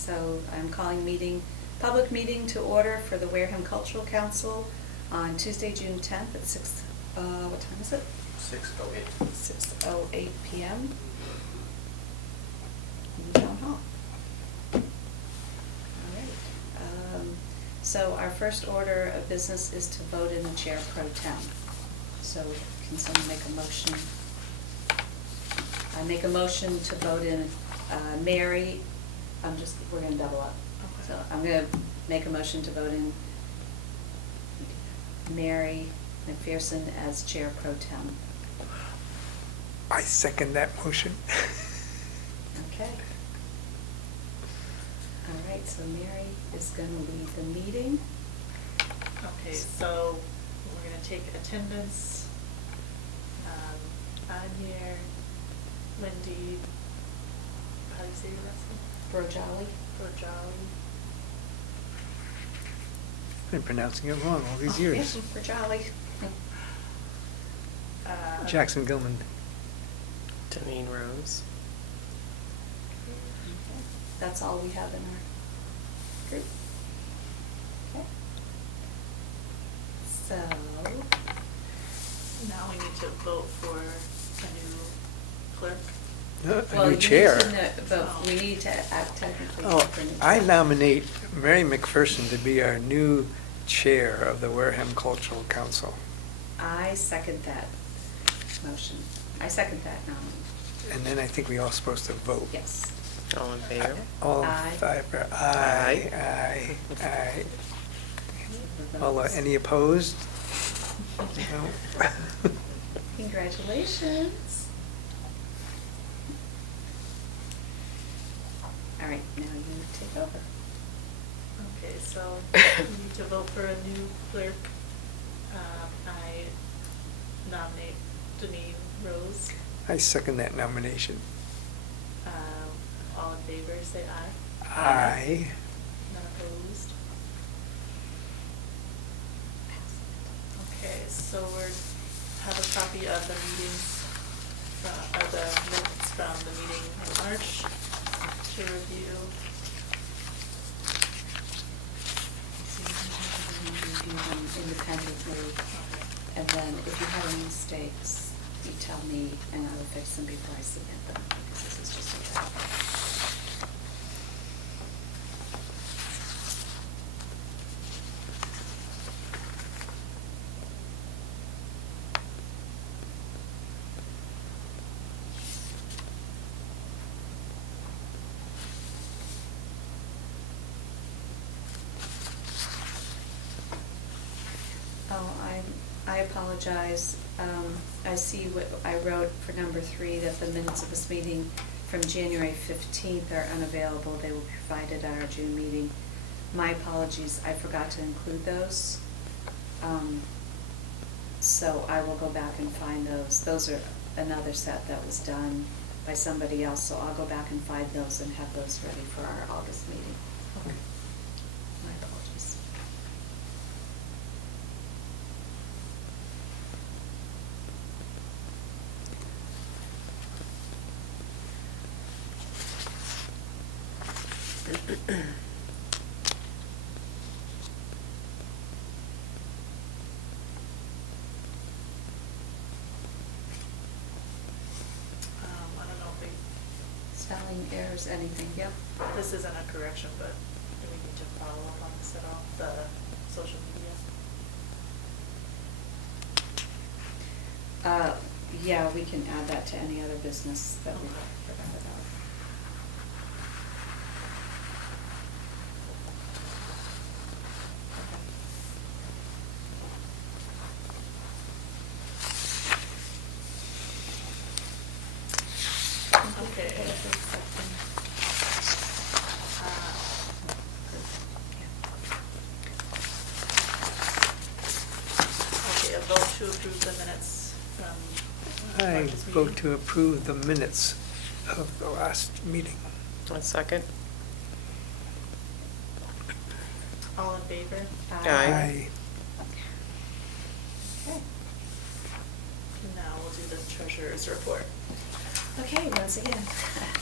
So I'm calling public meeting to order for the Wareham Cultural Council on Tuesday, June 10th at 6, what time is it? 6:08. 6:08 p.m. in Town Hall. All right. So our first order of business is to vote in the chair pro tem. So can someone make a motion? I make a motion to vote in Mary. We're going to double up. Okay. So I'm going to make a motion to vote in Mary McPherson as chair pro tem. I second that motion. Okay. All right, so Mary is going to lead the meeting. Okay, so we're going to take attendance. I'm here. Wendy, how do you say your last name? Brojali. Brojali. Been pronouncing it wrong all these Oh, years. yes, Brojali. Jackson Gilman. Deneen Rose. Okay. That's all we have in our group. Okay. So Now we need to vote for a new clerk. A well, new you chair. need to but we need to act technically. Oh, for new I chair. nominate Mary McPherson to be our new chair of the Wareham Cultural Council. I second that motion. I second that nomination. And then I think we all supposed to vote. Yes. All in favor? All in Aye. favor? Aye. Aye, aye. The All, votes. any opposed? No. Congratulations. All right, now you take over. Okay, so we need to vote for a new clerk. I nominate Deneen Rose. I second that nomination. All in favor, say aye. Aye. None opposed. Okay, so have a copy of the meetings, of the minutes from the meeting in March to review. Review them independently, and then if you have any mistakes, you tell me and I will fix them before I submit them, because this is just a draft. Oh, I apologize. I see what I wrote for number 3, that the minutes of this meeting from January 15th are unavailable. They will be provided at our June meeting. My apologies, I forgot to include those. So I will go back and find those. Those are another set that was done by somebody else, so I'll go back and find those and have those ready for our August meeting. Okay. My apologies. I don't know if Spelling errors, anything, yep. this isn't a correction, but do we need to follow up on this at all, the social media? Yeah, we can add that to any other business that we forgot about. Okay. Okay, a vote to approve the minutes from I March's vote meeting. to approve the minutes of the last meeting. A second? All in favor? Aye. Okay. Now we'll do the treasurer's report. Okay, once again,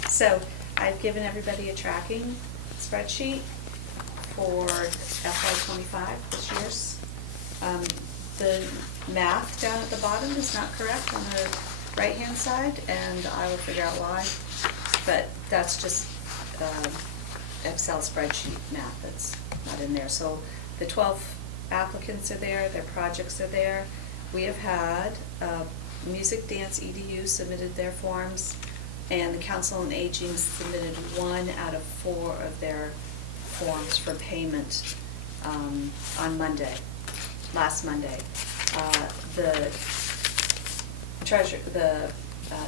so I've given everybody a tracking spreadsheet for FY '25, this year's. The math down at the bottom is not correct on the right-hand side, and I will figure out why. But that's just Excel spreadsheet math that's not in there. So the 12 applicants are there, their projects are there. We have had Music Dance EDU submitted their forms, and the Council on Aging submitted 1 out of 4 of their forms for payment on Monday, last Monday. The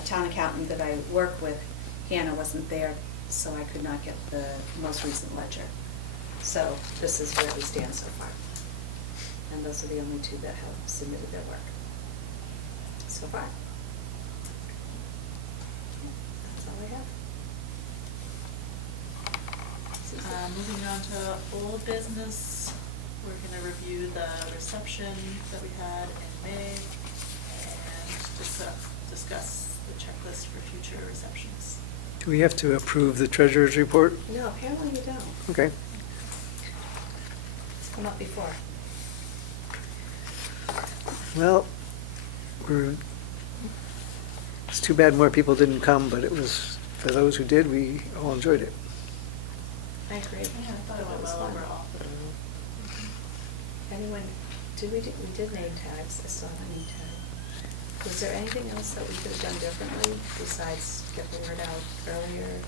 town accountant that I work with, Hannah, wasn't there, so I could not get the most recent ledger. So this is where we stand so far. And those are the only 2 that have submitted their work so far. That's all I have. Moving on to old business, we're gonna review the reception that we had in May and discuss the checklist for future receptions. Do we have to approve the treasurer's report? No, apparently you don't. Okay. It's come up before. Well, it's too bad more people didn't come, but it was, for those who did, we all enjoyed it. I agree. Yeah, I thought it went was well fun. overall. Anyone, we did name tags, I saw the name tag. Was there anything else that we could have done differently besides get the word out earlier?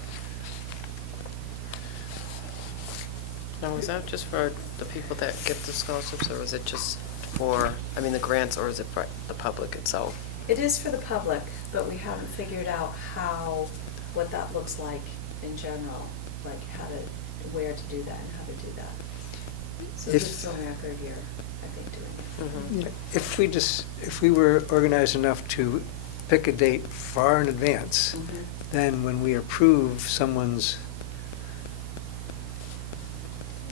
Now, is that just for the people that get the scholarships, or is it just for, I mean, the grants, or is it for the public itself? It is for the public, but we haven't figured out what that looks like in general, like where to do that and how to do that. So If- this is only our 3rd year, I think, doing it. Mhm. If we were organized enough to pick a date far in advance, Mhm. then when we approve someone's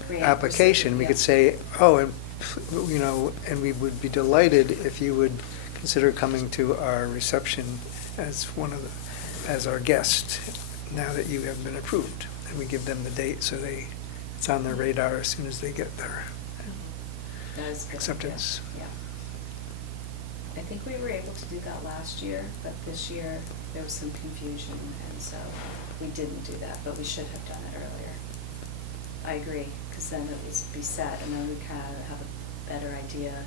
Grant application, we could recipient, say, oh, and, and we would be delighted if you would consider coming to our reception as as our guest, now that you have been approved. And we give them the date, so it's on their radar as soon as they get their That is good, acceptance. Yeah. I think we were able to do that last year, but this year there was some confusion, and so we didn't do that, but we should have done it earlier. I agree, because then it would be set, and then we kind of have a better idea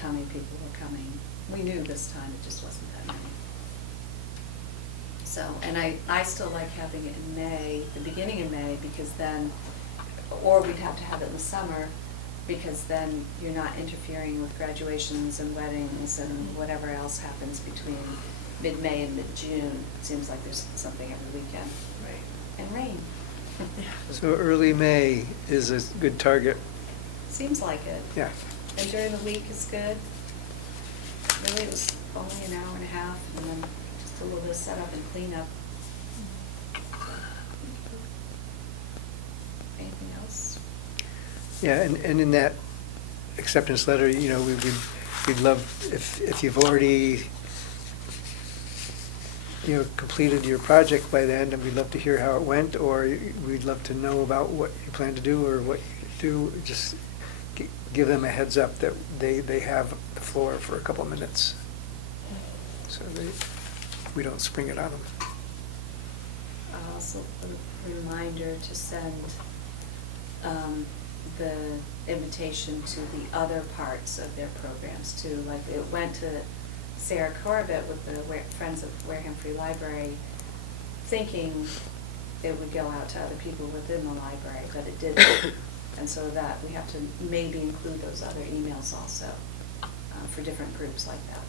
how many people were coming. We knew this time, it just wasn't that many. So, and I still like having it in May, the beginning of May, because then, or we'd have to have it in the summer, because then you're not interfering with graduations and weddings and whatever else happens between mid-May and mid-June. It seems like there's something every weekend. Right. And rain. So early May is a good target. Seems like it. Yeah. And during the week is good. Really, it was only an hour and a half, and then just a little bit of setup and cleanup. Anything else? Yeah, and in that acceptance letter, we'd love, if you've already, completed your project by then, and we'd love to hear how it went, or we'd love to know about what you plan to do or what you do. Just give them a heads up that they have the floor for a couple of minutes, so we don't spring it on them. Also, a reminder to send the invitation to the other parts of their programs too. Like, it went to Sarah Corbett with the Friends of Wareham Free Library, thinking it would go out to other people within the library, but it didn't. And so that we have to maybe include those other emails also for different groups like that.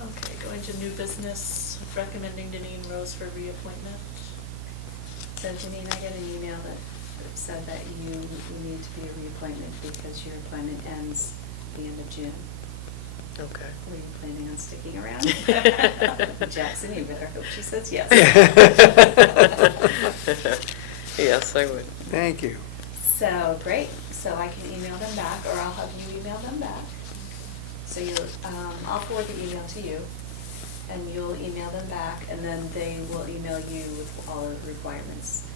Okay, going to new business, recommending Deneen Rose for reappointment. So Janine, I got an email that said that you need to be a reappointment because your appointment ends the end of June. Okay. Were you planning on sticking around? Jackson, you better hope she says yes. Yes, I would. Thank you. So, great. So I can email them back, or I'll have you email them back. So so you, I'll forward the email to you, and you'll email them back, and then they will email you with all of the requirements.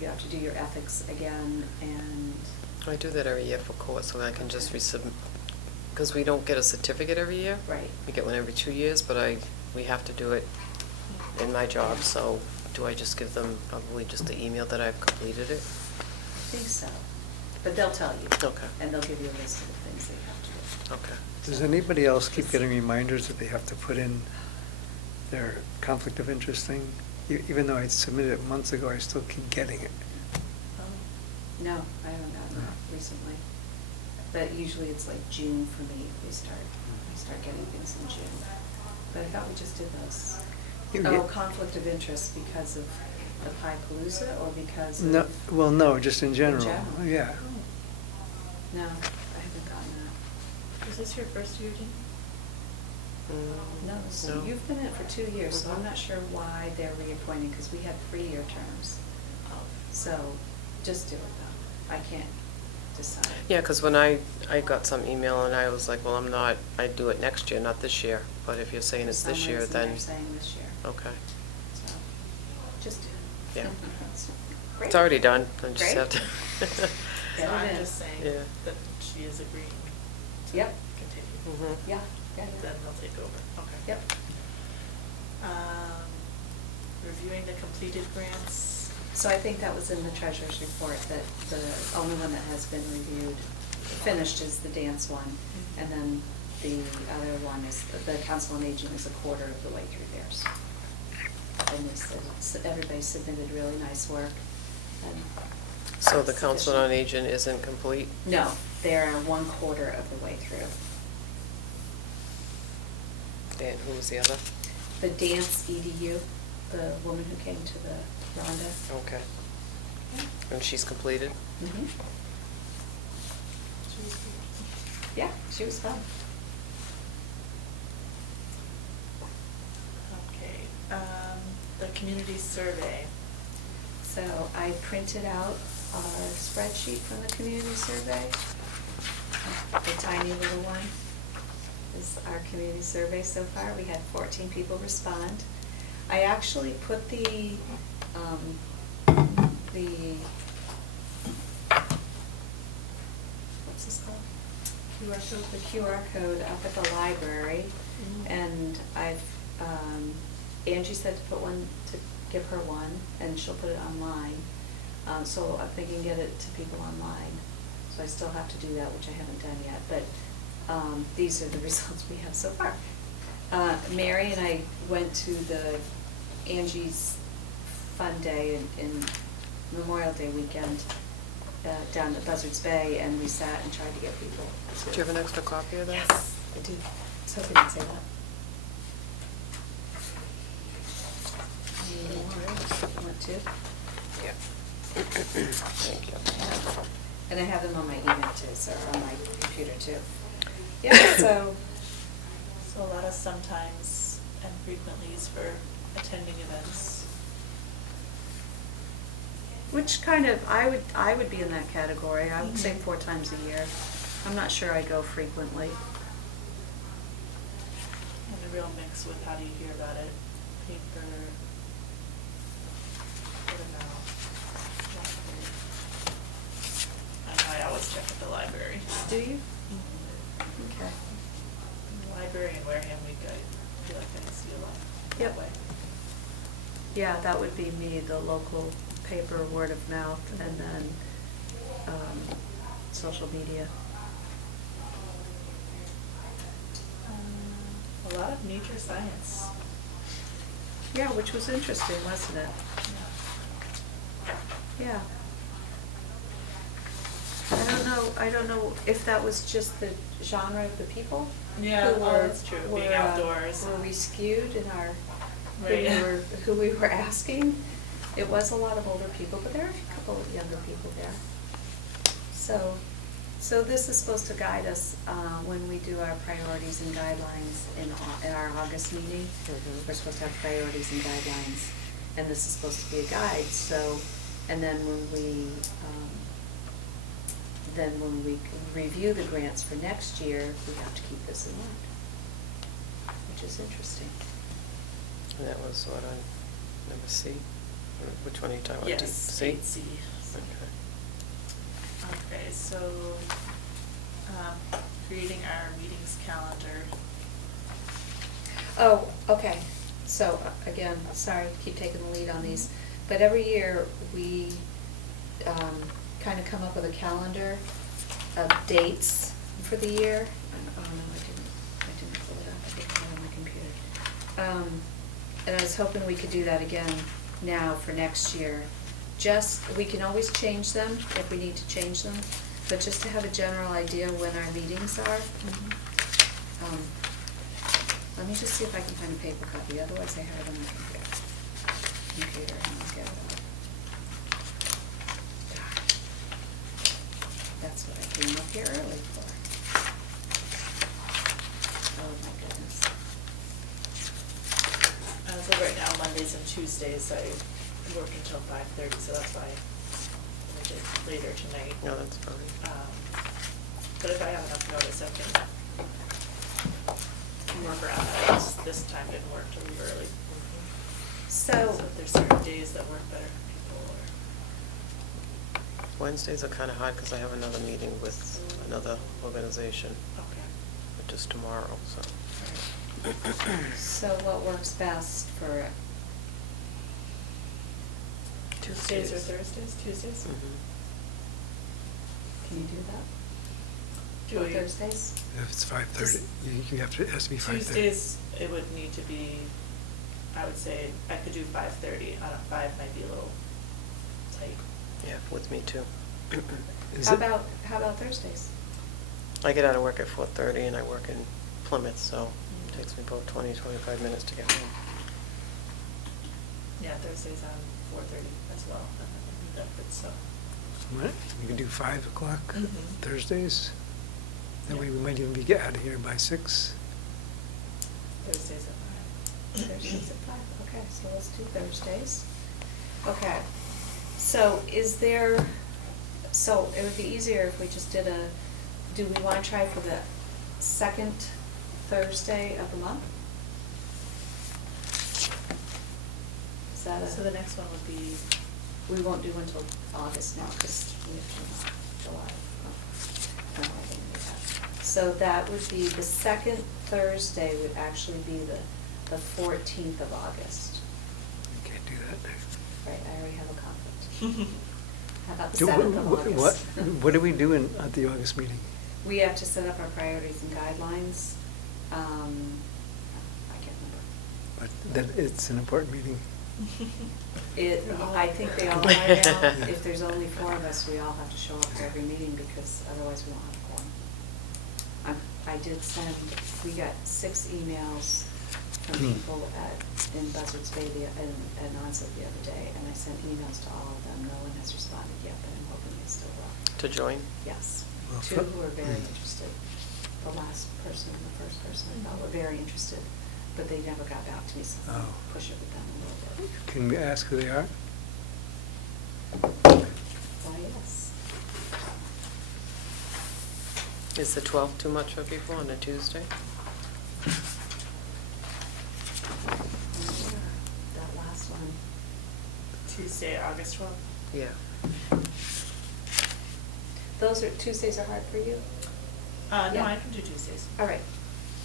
You have to do your ethics again, and. I do that every year for court, so I can just resubmit, because we don't get a certificate every year. Right. We get one every 2 years, but we have to do it in my job, so do I just give them probably just the email that I've completed it? I think so, but they'll tell you. Okay. And they'll give you a list of the things they have to do. Okay. Does anybody else keep getting reminders that they have to put in their conflict of interest thing? Even though I submitted it months ago, I still keep getting it. No, I haven't gotten that recently. But usually it's like June for me, we start getting things in June. But I thought we just did those. Oh, conflict of interest because of the Pie Palooza or because of? No, well, no, just in general. general? Yeah. No, I haven't gotten that. Was this your first year, Jean? No, so No. you've been in it for 2 years, so I'm Mhm. not sure why they're reappointing, because we had 3-year terms. So just do it though. I can't decide. Yeah, because when I got some email and I was like, well, I'd do it next year, not this year. But if you're saying it's For this some year, reason then. They're saying this year. Okay. So, just do it. Yeah. Great. It's already done. I just Great. have to. So Yeah, it I'm is. just saying Yeah. that she is agreeing to Yep. continue. Mhm. Yeah, yeah, Then yeah. they'll take over, okay. Yep. Reviewing the completed grants. So I think that was in the treasurer's report, that the only one that has been reviewed, finished is the dance one. And then the other one is, the council on aging is a quarter of the way through theirs. And everybody submitted really nice work. And So the council on sufficient. aging isn't complete? No, they're 1/4 of the way through. And who was the other? The dance EDU, the woman who came to the Rhonda. Okay. And she's completed? Mhm. Yeah, she was fun. Okay, the community survey. So I printed out our spreadsheet from the community survey. The tiny little one is our community survey so far. We had 14 people respond. I actually put the what's this called? QR code. The QR code up at the library, and Angie said to put one, to give her one, and she'll put it online. So I'm thinking get it to people online. So I still have to do that, which I haven't done yet, but these are the results we have so far. Mary and I went to the Angie's Fun Day in Memorial Day weekend down at Buzzards Bay, and we sat and tried to get people to. Do you have an extra copy of that? Yes, I do. So can I say that? Want to? Yeah. Thank you. And I have them on my email too, so on my computer too. Yeah, so. So a lot of sometimes and frequently's for attending events. Which kind of, I would be in that category. I would say 4 times a year. I'm not sure I go frequently. And a real mix with how do you hear about it, paper, word of mouth. I always check at the library. Do you? Mhm. Okay. In the library in Wareham, I feel like I see a lot Yep. that way. Yeah, that would be me, the local paper, word of mouth, and then social media. A lot of nature science. Yeah, which was interesting, wasn't it? Yeah. I don't know if that was just the genre of the people. Yeah, who oh, were- that's true, were, being outdoors. Were we skewed in our, Right. who we were asking? It was a lot of older people, but there are a couple of younger people there. So this is supposed to guide us when we do our priorities and guidelines in our August meeting. Mhm. We're supposed to have priorities and guidelines, and this is supposed to be a guide, so, and then when we then when we review the grants for next year, we have to keep this in mind, which is interesting. And that was what, on number C? Or which one are you talking about? Yes, C? 8C. Okay. Okay, so, creating our meetings calendar. Oh, okay. So, again, sorry, keep taking the lead on these. But every year, we kind of come up with a calendar of dates for the year. Oh, no, I didn't pull it up. I think I have it on my computer. And I was hoping we could do that again now for next year. We can always change them if we need to change them, but just to have a general idea when our meetings are. Let me just see if I can find a paper copy, otherwise I have it on my computer and I'll get it out. Darn. That's what I came up here early for. Oh my goodness. So right now, Mondays and Tuesdays, I work until 5:30, so that's why I make it later tonight. No, that's fine. But if I have enough notice, I can work around that. This time didn't work to leave early. So, if there's certain days that work better for people, or. Wednesdays are kind of hard because I have another meeting with another organization, Okay. which is tomorrow, so. so what works best for, Tuesdays or Thursdays? Tuesdays? Mhm. can you do that? Do Or we- Thursdays? If it's 5:30, you have to, it has to be 5:30. Tuesdays, it would need to be, I would say, I could do 5:30. 5 might be a little tight. Yeah, with me too. Is How it- about Thursdays? I get out of work at 4:30 and I work in Plymouth, so it takes me about 20-25 minutes to get home. Yeah, Thursdays on 4:30 as well, and then we meet up at so. Right, we can do 5 o'clock Mhm. Thursdays. That way Yeah. we might even be out of here by 6. Thursdays at 5. Thursdays at 5, okay, so let's do Thursdays. Okay, so so it would be easier if we just do we want to try for the second Thursday of the month? Is that So the next one would be, we won't do until August now, because we have to July. Oh, no, I didn't do that. So that would be, the second Thursday would actually be the 14th of August. We can't do that. Right, I already have a conflict. How about the Do- 7th of what- August? What do we do at the August meeting? We have to set up our priorities and guidelines. I can't remember. But that, it's an important meeting. I think they all are now. If there's only 4 of us, we all have to show up for every meeting, because otherwise we won't have a quorum. I did send, we got 6 emails from people in Buzzards Bay and Onset the other day, and I sent emails to all of them. No one has responded yet, but I'm hoping they still will. To join? Yes, Well, 2 who are very interested. The last person and the first person I thought were very interested, but they never got back to me, so I'll Oh. push it with them a little bit. Can we ask who they are? Why, yes. Is the 12th too much for people on a Tuesday? That last one. Tuesday, August 12th. Yeah. Tuesdays are hard for you? No, Yeah. I can do Tuesdays. All right,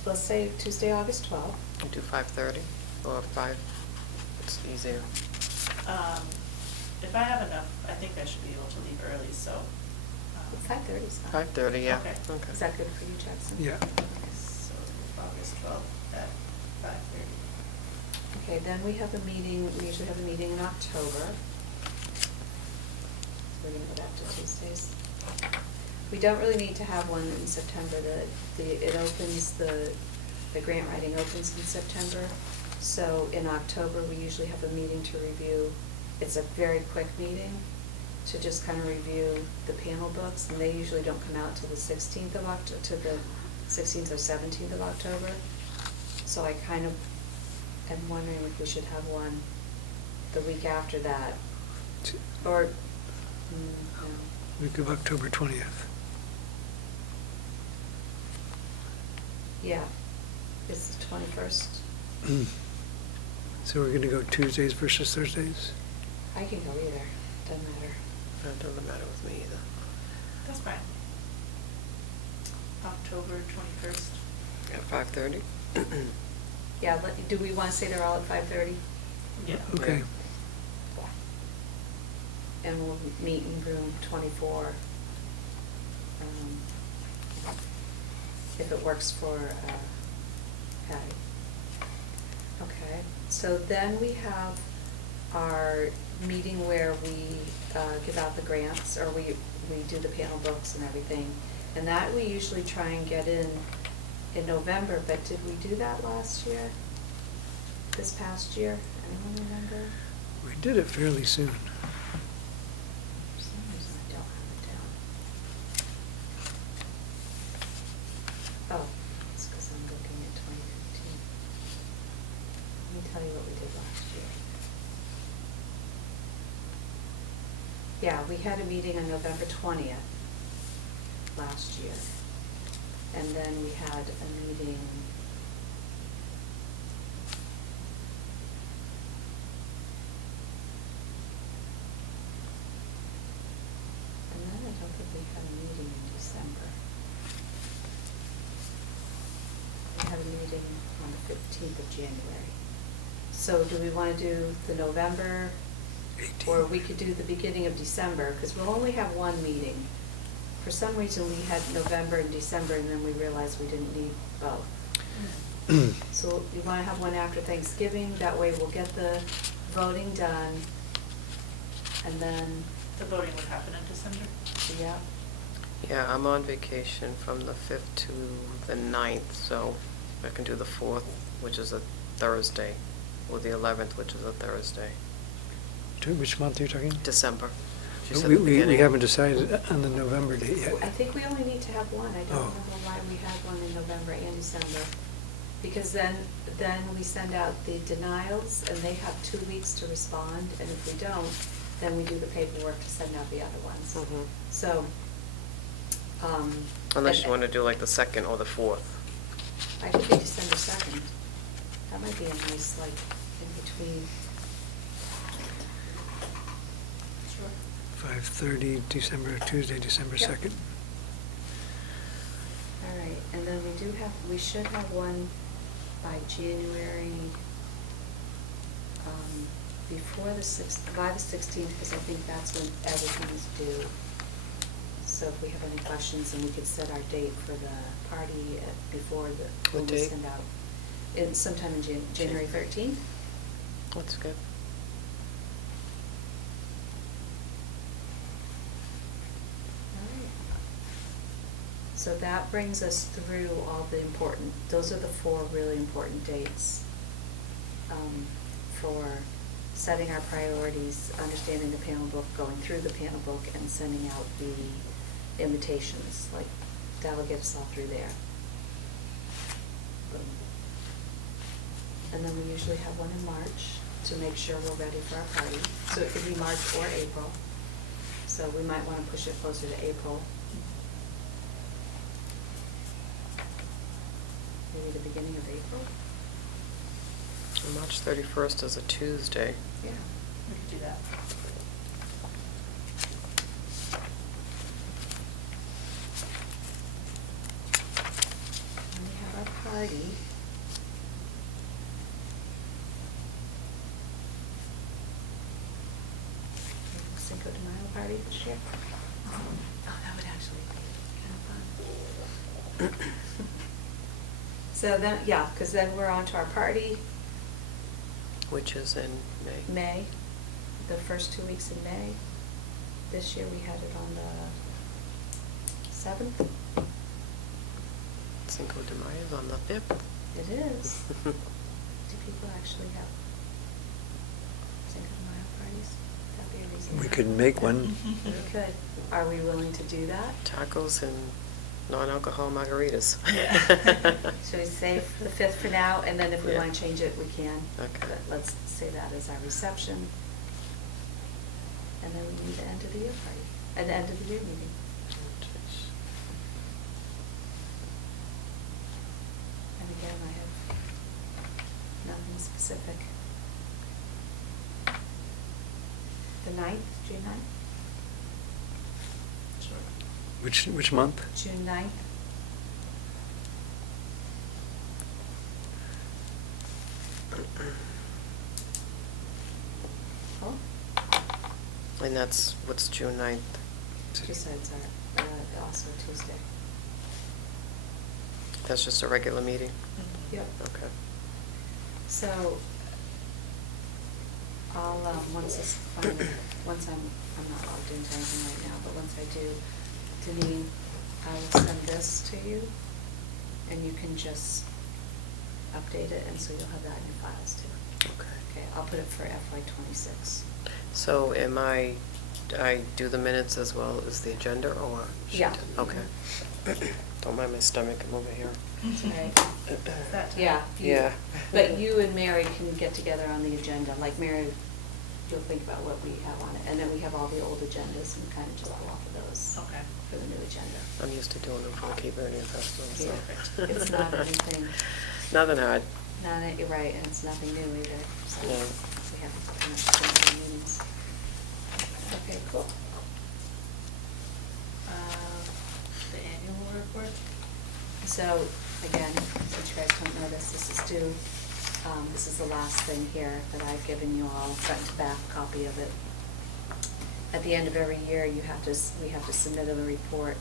let's say Tuesday, August 12th. You do 5:30 or 5? It's easier. If I have enough, I think I should be able to leave early, so. 5:30 is fine. 5:30, yeah. Okay. Is that good for you, Jackson? Yeah. So August 12th at 5:30. Okay, then we have a meeting, we usually have a meeting in October. We're gonna go back to Tuesdays. We don't really need to have one in September. The grant writing opens in September. So in October, we usually have a meeting to review. It's a very quick meeting to just kind of review the panel books, and they usually don't come out till the 16th of October, to the 16th or 17th of October. So I kind of am wondering if we should have one the week after that, or, no. Week of October 20th. Yeah, it's the 21st. So we're gonna go Tuesdays versus Thursdays? I can go either, doesn't matter. That doesn't matter with me either. That's fine. October 21st. At 5:30? Yeah, do we want to say they're all at 5:30? Yeah. Okay. And we'll meet in room 24. If it works for Patty. Okay, so then we have our meeting where we give out the grants, or we do the panel books and everything. And that we usually try and get in November, but did we do that last year? This past year? Anyone remember? We did it fairly soon. For some reason I don't have it down. Oh, it's because I'm looking at 2015. Let me tell you what we did last year. Yeah, we had a meeting on November 20th last year. And then we had a meeting and then I don't think we had a meeting in December. We had a meeting on the 15th of January. So do we want to do the November, or we could do the beginning of December, because we'll only have one meeting. For some reason, we had November and December, and then we realized we didn't need both. So you want to have one after Thanksgiving, that way we'll get the voting done, and then, The voting would happen in December? yeah. Yeah, I'm on vacation from the 5th to the 9th, so I can do the 4th, which is a Thursday, or the 11th, which is a Thursday. Which month are you talking? December. She said We the beginning. haven't decided on the November date yet. I think we only need to have one. I don't Oh. remember why we had one in November and December. Because then we send out the denials, and they have 2 weeks to respond, and if we don't, then we do the paperwork to send out the other ones. Mhm. So, Unless you and- want to do like the 2nd or the 4th. I could do December 2nd. That might be a nice, like, in between. Sure. 5:30, Tuesday, December Yep. 2nd. All right, and then we should have one by January, by the 16th, because I think that's when everything is due. So if we have any questions, then we could set our date for the party before when we date? send out. Sometime in January 13th. That's good. All right. So that brings us through all the those are the 4 really important dates for setting our priorities, understanding the panel book, going through the panel book, and sending out the invitations, like that'll get us all through there. And then we usually have one in March to make sure we're ready for our party. So it could be March or April. So we might want to push it closer to April. Maybe the beginning of April? March 31st is a Tuesday. Yeah. We could do that. And we have our party. Cinco de Mayo party this year. Oh, that would actually be kind of fun. So then, yeah, because then we're on to our party. Which is in May. May, the first 2 weeks in May. This year we had it on the 7th. Cinco de Mayo is on the 5th. It is. Do people actually have Cinco de Mayo parties? That'd be a reason. We could make one. We could. Are we willing to do that? Tacos and non-alcohol margaritas. Yeah. Should we say the 5th for now, and then if we Yeah. want to change it, we can? Okay. But let's say that as our reception. And then we need the end of the year party, the end of the year meeting. specific. The 9th, June 9th? Sure. Which month? June 9th? Oh, And that's, what's June 9th? besides our, also Tuesday. That's just a regular meeting? Yep. Okay. So, I'll, once I'm not logged into anything right now, but once I do, Deneen, I will send this to you, and you can just update it, and so you'll have that in your files too. Okay. Okay, I'll put it for FY '26. So I do the minutes as well as the agenda, or? should- Yeah. Okay. Don't mind my stomach, I'm over here. That's right. That time. Yeah. Yeah. But you and Mary can get together on the agenda, like Mary, you'll think about what we have on it, and then we have all the old agendas and kind of just go off of those Okay. for the new agenda. I'm used to doing them for the Cape Verdean Festival, so. Yeah. It's not anything, Nothing hard. you're right, and it's nothing new either, so No. we haven't put enough time in meetings. Okay, cool. The annual report? So, again, since you guys don't know this, this is due, this is the last thing here that I've given you all, front to back copy of it. At the end of every year, we have to submit a report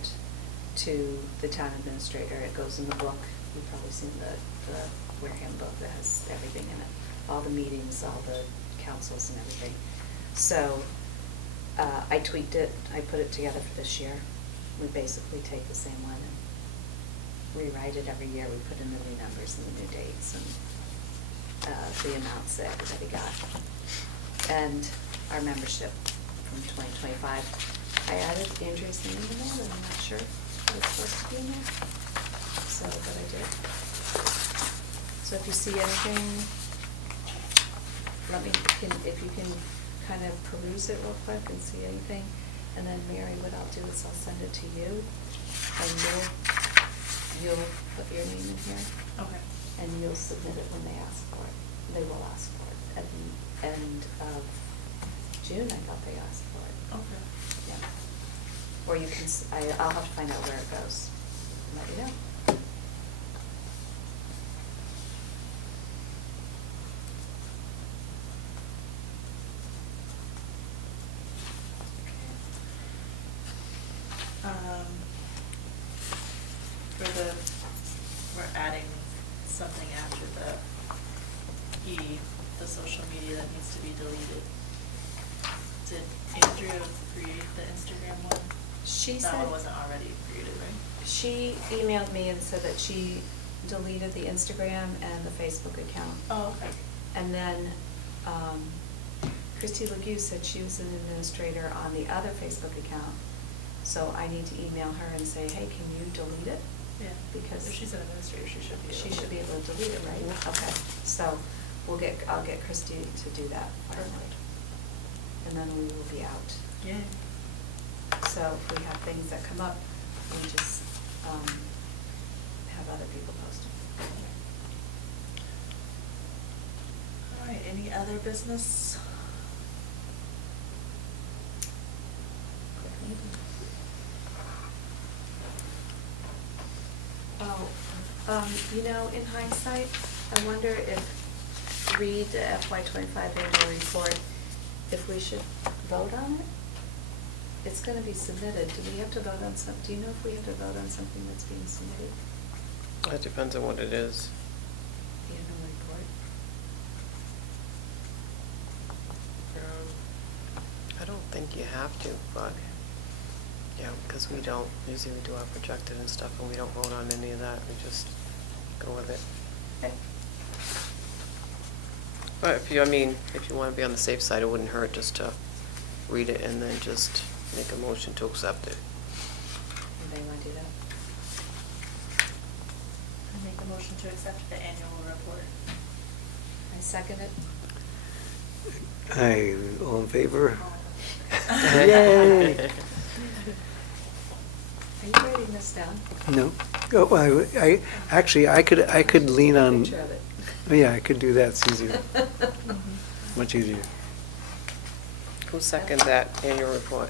to the town administrator. It goes in the book. You've probably seen the Wareham book that has everything in it, all the meetings, all the councils and everything. So, I tweaked it, I put it together for this year. We basically take the same one and rewrite it every year. We put in the new numbers and the new dates and the amounts that everybody got. And our membership from 2025. I added Andrea's name in there, but I'm not sure if it's supposed to be in there. So, but I did. So if you see anything, if you can kind of peruse it real quick and see anything. And then Mary, what I'll do is I'll send it to you, and you'll put your name in here. Okay. And you'll submit it when they ask for it. They will ask for it at the end of June, I thought they asked for it. Okay. Yeah. Or you can, I'll have to find out where it goes and let you know. We're adding something after the social media that needs to be deleted. Did Andrea create the Instagram one? She That said one wasn't already created, right? she emailed me and said that she deleted the Instagram and the Facebook account. Oh, okay. And then Christy Legue said she was an administrator on the other Facebook account. So I need to email her and say, hey, can you delete it? Yeah. Because if she's an administrator, she should be able She to. should be able to delete it, right? Yeah. Okay, so I'll get Christy to do that finally. And then we will be out. Yeah. So if we have things that come up, we just have other people post them. All right, any other business? Quick meeting. Oh, in hindsight, I wonder if read the FY '25 annual report, if we should vote on it? It's gonna be submitted. Do we have to vote on do you know if we have to vote on something that's being submitted? That depends on what it is. The annual report? I don't think you have to, but, yeah, because usually we do our projected and stuff, and we don't vote on any of that, we just go with it. Okay. But if you want to be on the safe side, it wouldn't hurt just to read it and then just make a motion to accept it. Anybody wanna do that? I make a motion to accept the annual report. I second it. Aye, all in favor? Are Yay! you writing this down? No. Oh, actually, I could lean on, Picture of it. Oh, yeah, I could do that, it's easier, much easier. Who seconded that annual report?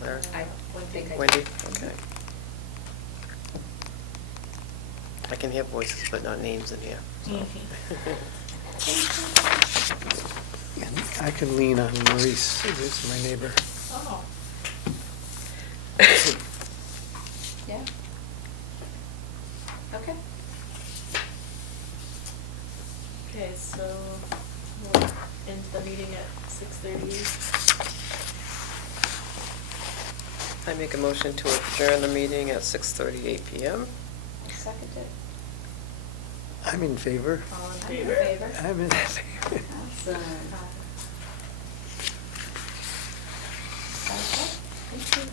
Larry? I think I did. Wendy? Okay. I can hear voices, but not names in here, so. And I can lean on Maurice, who's my neighbor. Oh. Yeah. Okay. Okay, so we'll end the meeting at 6:38. I make a motion to adjourn the meeting at 6:38 PM. Second it. I'm in favor. All in I'm in favor? favor. I'm in favor. Awesome. Okay, thank you.